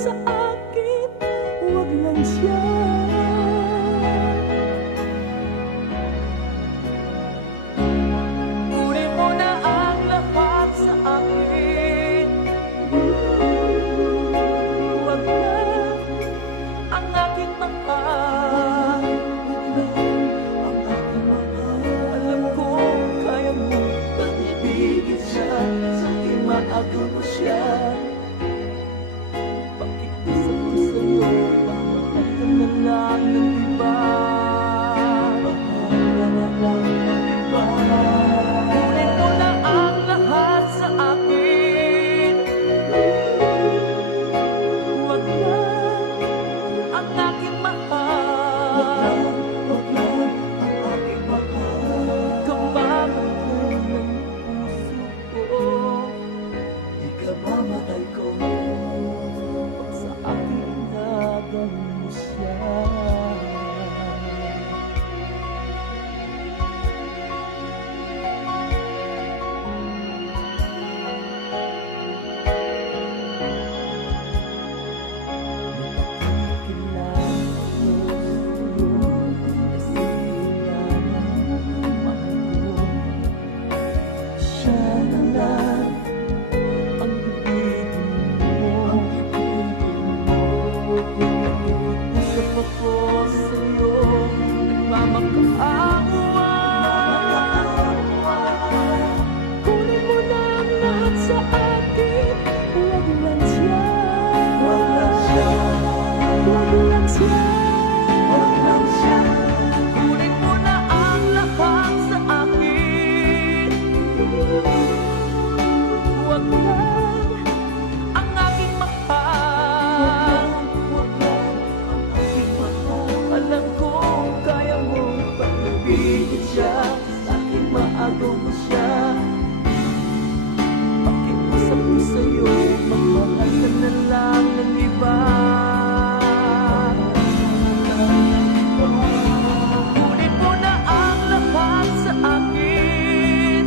sa akin, wag lang siya. Kunin mo na ang lahat sa akin, wag na ang aking mahal. Alam ko kaya mo pag-ibigin siya, sa aking maago mo siya. Pakiusap ko sa'yo, mahal ka na lang ng iba. Mahal ka na lang ng iba. Kunin mo na ang lahat sa akin, wag na ang aking mahal. Wag na ang aking mahal. Kamamatay ng puso ko, di ka mamatay ko. Pag sa akin inagan mo siya. Kunin mo na ang lahat sa akin, wag lang siya. Wag lang siya. Wag lang siya. Kunin mo na ang lahat sa akin, wag lang ang aking mahal. Wag lang ang aking mahal. Alam ko kaya mo pag-ibigin siya, sa aking maagaw mo siya. Pakiusap ko sa'yo, magmahal ka na lang ng iba. Kunin mo na ang lahat sa akin,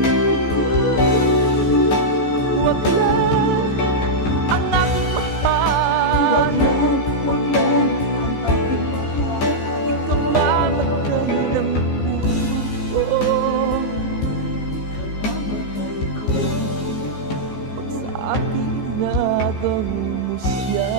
wag lang ang aking mahal. Wag lang ang aking mahal. Ikaw mamatay ng puso ko, kamamatay ko. Pag sa akin inagang mo siya.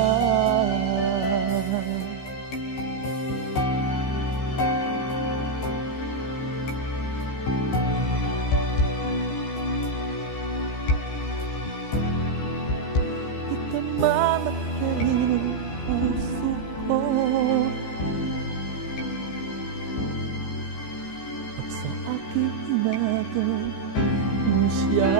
Ikaw mamatay ng puso ko, pag sa akin inagang mo siya.